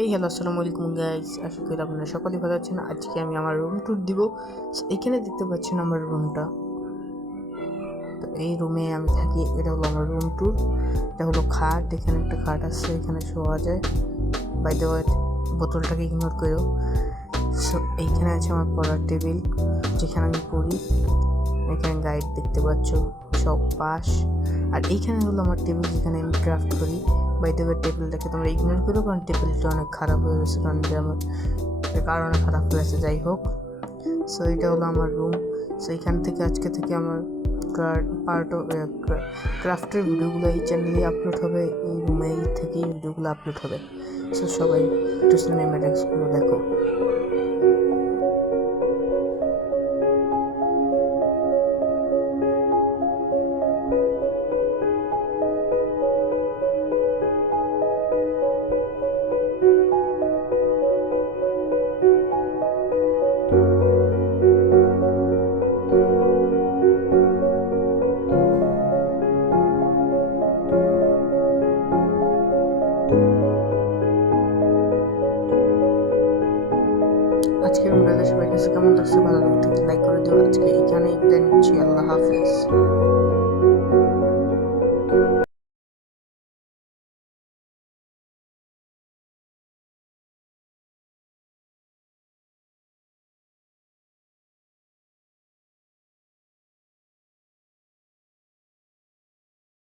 Hello, আসসালামু আলাইকুম guys. আশা করি আপনারা সকলেই ভালো আছেন। আজকে আমি আমার রুম ট্যুর দিব। এখানে দেখতে পাচ্ছেন আমার রুমটা। তো এই রুমে আমি থাকি। এটা হলো আমার রুম ট্যুর। এটা হলো খাট। এখানে একটা খাট আছে, এখানে শোয়া যায়। বাই দ্য ওয়ে, বোতলটাকে ইগনোর করো। সো এইখানে আছে আমার পড়ার টেবিল, যেখানে আমি পড়ি। এখানে গাইড দেখতে পাচ্ছ, সব পাশ। আর এইখানে হলো আমার টেবিল, যেখানে আমি ক্রাফট করি। বাই দ্য ওয়ে, টেবিলটাকে তোমরা ইগনোর করো, কারণ টেবিলটা অনেক খারাপ হয়ে গেছে, কারণ আমার কারণে খারাপ হয়ে গেছে। যাই হোক, সো এটা হলো আমার রুম। সো এইখান থেকে আজকে থেকে আমার পার্ট অফ ক্রাফটের ভিডিওগুলো এই চ্যানেলেই আপলোড হবে। এই রুমে থেকেই ভিডিওগুলো আপলোড হবে। সো সবাই একটু সিনেম্যাটিক্সগুলো দেখো। আজকের ভিডিওটা সবাই কাছে কেমন লাগছে, ভালো লাগলে লাইক করে দিও। আজকে এইখানেই বিদায় নিচ্ছি। আল্লাহ হাফেজ।